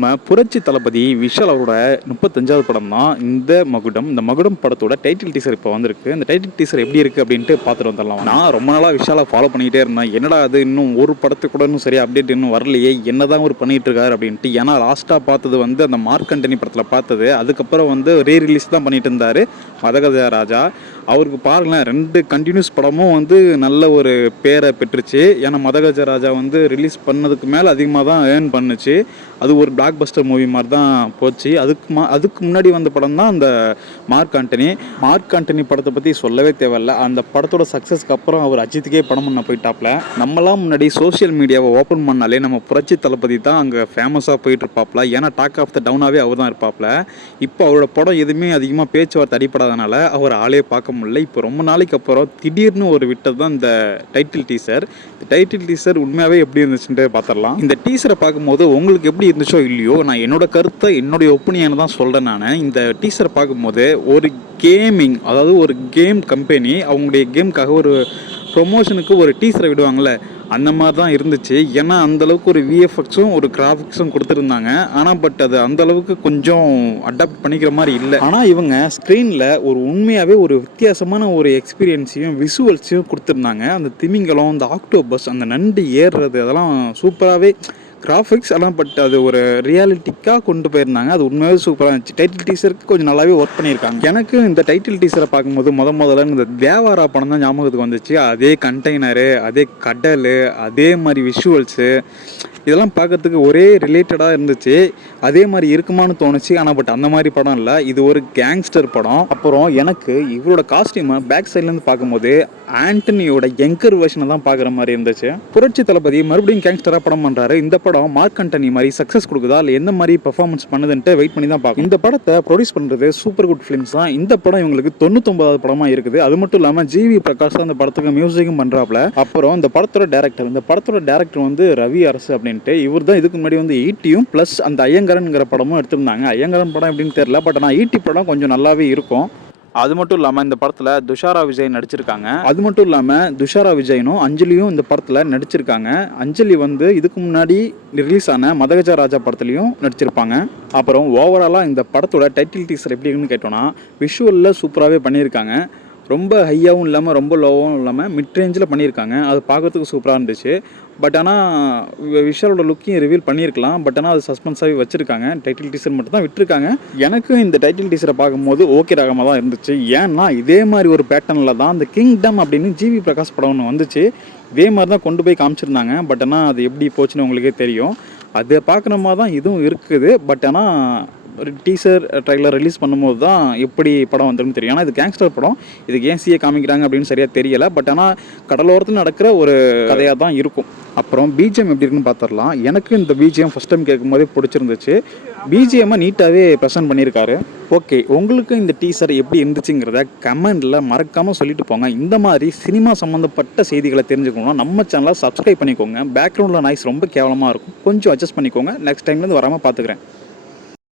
நம்ம புரட்சி தளபதி விஷால் அவரோட 35வது படம் தான் இந்த மகுடம். இந்த மகுடம் படத்தோட டைட்டில் டீசர் இப்போ வந்திருக்கு. இந்த டைட்டில் டீசர் எப்படி இருக்குது அப்படின்ட்டு பார்த்துட்டு வந்துடலாம். நான் ரொம்ப நாளாக விஷாலை ஃபாலோ பண்ணிக்கிட்டே இருந்தேன். என்னடா அது இன்னும் ஒரு படத்துக்கு கூட இன்னும் சரியா அப்டேட் இன்னும் வரலையே, என்னதான் ஒரு பண்ணிகிட்டு இருக்காரு அப்படின்ட்டு. ஏன்னா லாஸ்ட்டாக பார்த்தது வந்து அந்த மார்க் ஆண்டனி படத்தில் பார்த்தது. அதுக்கப்புறம் வந்து ரீரிலீஸ் தான் பண்ணிட்டு இருந்தார் மதகஜ ராஜா. அவருக்கு பாருங்களேன், 2 கண்டினியூஸ் படமும் வந்து நல்ல ஒரு பேரை பெற்றுச்சு. ஏன்னா மதகஜ ராஜா வந்து ரிலீஸ் பண்ணதுக்கு மேலே அதிகமாக தான் ஏர்ன் பண்ணுச்சு. அது ஒரு பிளாக் பஸ்டர் மூவி மாதிரி தான் போச்சு. அதுக்கு முன்னாடி வந்த படம் தான் அந்த மார்க் ஆண்டனி படத்தை பற்றி சொல்லவே தேவையில்ல. அந்த படத்தோட சக்ஸஸ்க்கு அப்புறம் அவர் அஜித்துக்கே படம் பண்ண போயிட்டாப்ல. நம்மளாம் முன்னாடி சோஷியல் மீடியாவை ஓப்பன் பண்ணாலே நம்ம புரட்சி தளபதி தான் அங்கே ஃபேமஸாக போயிட்டு இருப்பாப்ல. ஏன்னா டாக் ஆஃப் த டவுனாகவே அவர் தான் இருப்பாப்ல. இப்போ அவரோட படம் எதுவுமே அதிகமாக பேச்சுவார்த்தை அடிப்படாதனால அவர் ஆளே பார்க்க முடியல. இப்போ ரொம்ப நாளைக்கு அப்புறம் திடீர்னு ஒரு விட்டது தான் இந்த டைட்டில் டீசர். டைட்டில் டீசர் உண்மையாகவே எப்படி இருந்துச்சுன்ட்டு பார்த்துடலாம். இந்த டீசரை பார்க்கும்போது உங்களுக்கு எப்படி இருந்துச்சோ இல்லையோ, நான் என்னோட கருத்தை என்னுடைய ஒப்பீனியனை தான் சொல்கிறேன். நான் இந்த டீசரை பார்க்கும்போது ஒரு கேமிங், அதாவது ஒரு கேம் கம்பெனி அவங்களுடைய கேமுக்காக ஒரு ப்ரொமோஷனுக்கு ஒரு டீசரை விடுவாங்கள்ல, அந்த மாதிரி தான் இருந்துச்சு. ஏன்னா அந்தளவுக்கு ஒரு விஎஃப்எக்ஸும் ஒரு கிராஃபிக்ஸும் கொடுத்துருந்தாங்க. ஆனால் பட் அது அந்தளவுக்கு கொஞ்சம் அடாப்ட் பண்ணிக்கிற மாதிரி இல்லை. ஆனால் இவங்க ஸ்க்ரீனில் ஒரு உண்மையாகவே ஒரு வித்தியாசமான ஒரு எக்ஸ்பீரியன்ஸையும் விசுவல்ஸையும் கொடுத்துருந்தாங்க. அந்த திமிங்கலம், அந்த ஆக்டோபஸ், அந்த நண்டு ஏறுறது, அதெல்லாம் சூப்பராகவே கிராஃபிக்ஸ் எல்லாம். பட் அது ஒரு ரியாலிட்டிக்காக கொண்டு போயிருந்தாங்க. அது உண்மையாகவே சூப்பராக இருந்துச்சு. டைட்டில் டீசருக்கு கொஞ்சம் நல்லாவே ஒர்க் பண்ணியிருக்காங்க. எனக்கு இந்த டைட்டில் டீசரை பார்க்கும்போது முதல்ல இந்த தேவாரா படம் தான் ஞாபகத்துக்கு வந்துச்சு. அதே கண்டெய்னரு, அதே கடல், அதே மாதிரி விஷுவல்ஸு, இதெல்லாம் பார்க்கறதுக்கு ஒரே ரிலேட்டடாக இருந்துச்சு. அதே மாதிரி இருக்குமான்னு தோணுச்சு. ஆனால் பட் அந்த மாதிரி படம் இல்லை. இது ஒரு கேங்ஸ்டர் படம். அப்புறம் எனக்கு இவரோட காஸ்டியூமை பேக் சைட்லேருந்து பார்க்கும்போது ஆண்டனியோட யங்கர் வெர்ஷனை தான் பார்க்குற மாதிரி இருந்துச்சு. புரட்சி தளபதி மறுபடியும் கேங்ஸ்டராக படம் பண்ணுறாரு. இந்த படம் மார்க் ஆண்டனி மாதிரி சக்ஸஸ் கொடுக்குதா இல்லை எந்த மாதிரி பெர்ஃபார்மன்ஸ் பண்ணுதுன்ட்டு வெயிட் பண்ணி தான் பார்க்கணும். இந்த படத்தை ப்ரொடியூஸ் பண்ணுறது சூப்பர் குட் ஃபிலிம்ஸ் தான். இந்த படம் இவங்களுக்கு 99வது படமாக இருக்குது. அது மட்டும் இல்லாமல் ஜிவி பிரகாஷ் தான் இந்த படத்துக்கு மியூசிக்கும் பண்ணுறாப்புல. அப்புறம் இந்த படத்தோட டேரக்டர் வந்து ரவி அரசு அப்படின்ட்டு. இவர் தான் இதுக்கு முன்னாடி வந்து ஈட்டியும் ப்ளஸ் அந்த ஐயங்கரன்ங்கிற படமும் எடுத்திருந்தாங்க. ஐயங்கரன் படம் எப்படின்னு தெரியல, பட் ஆனால் ஈட்டி படம் கொஞ்சம் நல்லாவே இருக்கும். அது மட்டும் இல்லாமல் இந்த படத்தில் துஷாரா விஜய் நடிச்சிருக்காங்க. அது மட்டும் இல்லாமல் துஷாரா விஜயனும் அஞ்சலியும் இந்த படத்தில் நடிச்சிருக்காங்க. அஞ்சலி வந்து இதுக்கு முன்னாடி ரிலீஸ் ஆன மதகஜ ராஜா படத்துலையும் நடிச்சிருப்பாங்க. அப்புறம் ஓவராலாக இந்த படத்தோட டைட்டில் டீசர் எப்படி இருக்குன்னு கேட்டோன்னா, விஷுவலில் சூப்பராகவே பண்ணியிருக்காங்க. ரொம்ப ஹையாகவும் இல்லாமல் ரொம்ப லோவாகவும் இல்லாமல் மிட் ரேஞ்சில் பண்ணியிருக்காங்க. அது பார்க்குறதுக்கு சூப்பராக இருந்துச்சு. பட் ஆனால் விஷாலோட லுக்கையும் ரிவீல் பண்ணியிருக்கலாம். பட் ஆனால் அது சஸ்பென்ஸாகவே வச்சுருக்காங்க. டைட்டில் டீசர் மட்டும் தான் விட்டுருக்காங்க. எனக்கு இந்த டைட்டில் டீசரை பார்க்கும்போது ஓகே ரகமாக தான் இருந்துச்சு. ஏன்னா இதே மாதிரி ஒரு பேட்டர்னில் தான் இந்த கிங்டம் அப்படின்னு ஜிவி பிரகாஷ் படம் ஒன்று வந்துச்சு. இதே மாதிரி தான் கொண்டு போய் காமிச்சிருந்தாங்க. பட் ஆனால் அது எப்படி போச்சுன்னு உங்களுக்கே தெரியும். அதை பார்க்குற மாதிரி தான் இதுவும் இருக்குது. பட் ஆனால் ஒரு டீசர் ட்ரைலர் ரிலீஸ் பண்ணும்போது தான் எப்படி படம் வந்துடும் தெரியும். ஆனால் இது கேங்ஸ்டர் படம், இதுக்கு ஏன் சிஏ காமிக்கிறாங்க அப்படின்னு சரியாக தெரியலை. பட் ஆனால் கடலோரத்தில் நடக்கிற ஒரு கதையாக தான் இருக்கும். அப்புறம் பிஜிஎம் எப்படி இருக்குன்னு பார்த்துடலாம். எனக்கு இந்த பிஜிஎம் ஃபஸ்ட் டைம் கேட்கும்போதே பிடிச்சிருந்துச்சு. பிஜிஎம்மை நீட்டாகவே ப்ரெசென்ட் பண்ணியிருக்காரு. ஓகே, உங்களுக்கு இந்த டீசர் எப்படி இருந்துச்சுங்கிறத கமெண்டில் மறக்காமல் சொல்லிட்டு போங்க. இந்த மாதிரி சினிமா சம்மந்தப்பட்ட செய்திகளை தெரிஞ்சுக்கணும்னா நம்ம சேனலை சப்ஸ்கிரைப் பண்ணிக்கோங்க. பேக்ரவுண்டில் நாய்ஸ் ரொம்ப கேவலமாக இருக்கும், கொஞ்சம் அட்ஜஸ்ட் பண்ணிக்கோங்க. நெக்ஸ்ட் டைம்லேருந்து வராமல் பார்த்துக்கிறேன்.